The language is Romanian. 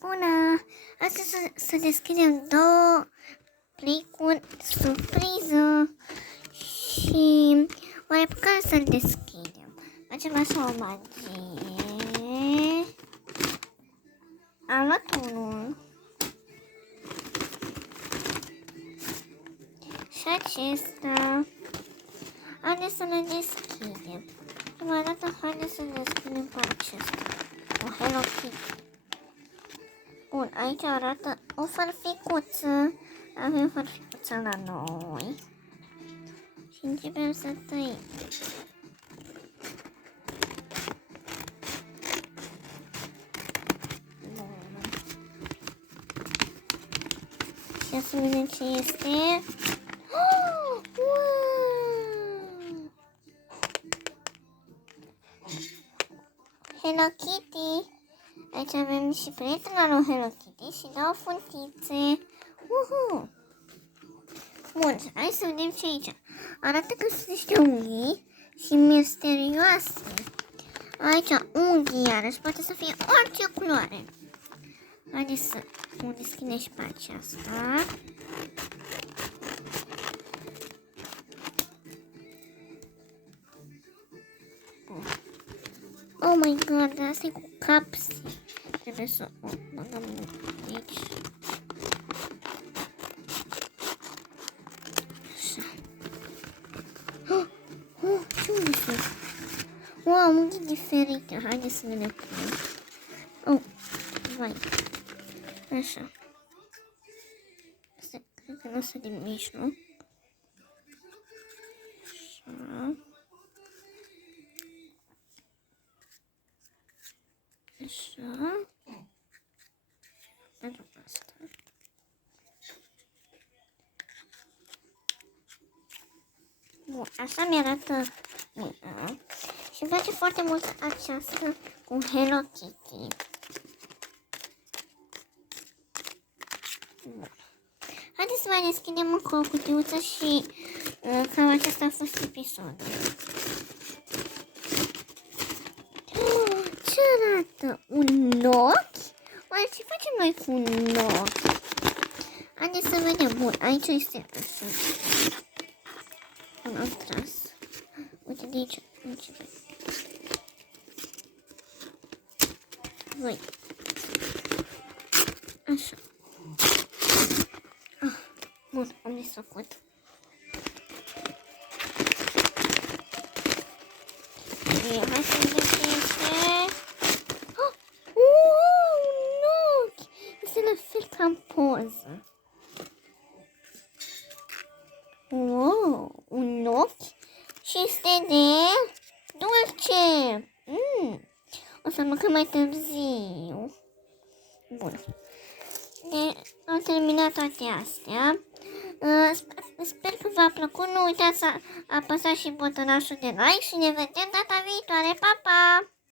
Bună! Astăzi să deschidem două plicuri surpriză și oare pe care să-l deschidem? Facem așa o magie. Am luat unul. Și acesta. Haideți să le deschidem. Prima dată, haideți să deschidem pe acesta. O Hello Kitty. Bun, aici arată o farficuță. Avem farficuța la noi. Și începem să tăiem. Bun. Și să vedem ce este. Oh, wow! Hello Kitty. Aici avem și prietena lui Hello Kitty și două funtițe. Bun, hai să vedem ce aici. Arată că sunt niște unghii și misterioase. Aici unghii iarăși, poate să fie orice culoare. Haideți să o deschidem și pe aceasta. Oh my god, asta e cu capsi. Trebuie să o băgăm aici. Așa. Ce unde sunt? Wow, unghii diferite. Haideți să ne le punem. Oh, vai. Așa. Asta, cred că nu o să din mijloc. Așa. Așa. Pentru asta. Bun, așa mi-arată mâna. Și îmi place foarte mult aceasta cu Hello Kitty. Bun. Haideți să mai deschidem încă o cutiuță și cam acesta a fost episodul. Ce arată? Un ochi? Oare ce facem noi cu un ochi? Haideți să vedem. Bun, aici este așa. Bun, am tras. Uite de aici. Începe. Voi. Așa. Bun, am desfăcut. Hai să vedem ce este. Un ochi! Este la fel ca în poză. Wow, un ochi și este de dulce. O să mâncăm mai târziu. Bun. Am terminat toate astea. Sper că v-a plăcut. Nu uitați să apăsați și butonașul de like și ne vedem data viitoare. Pa, pa!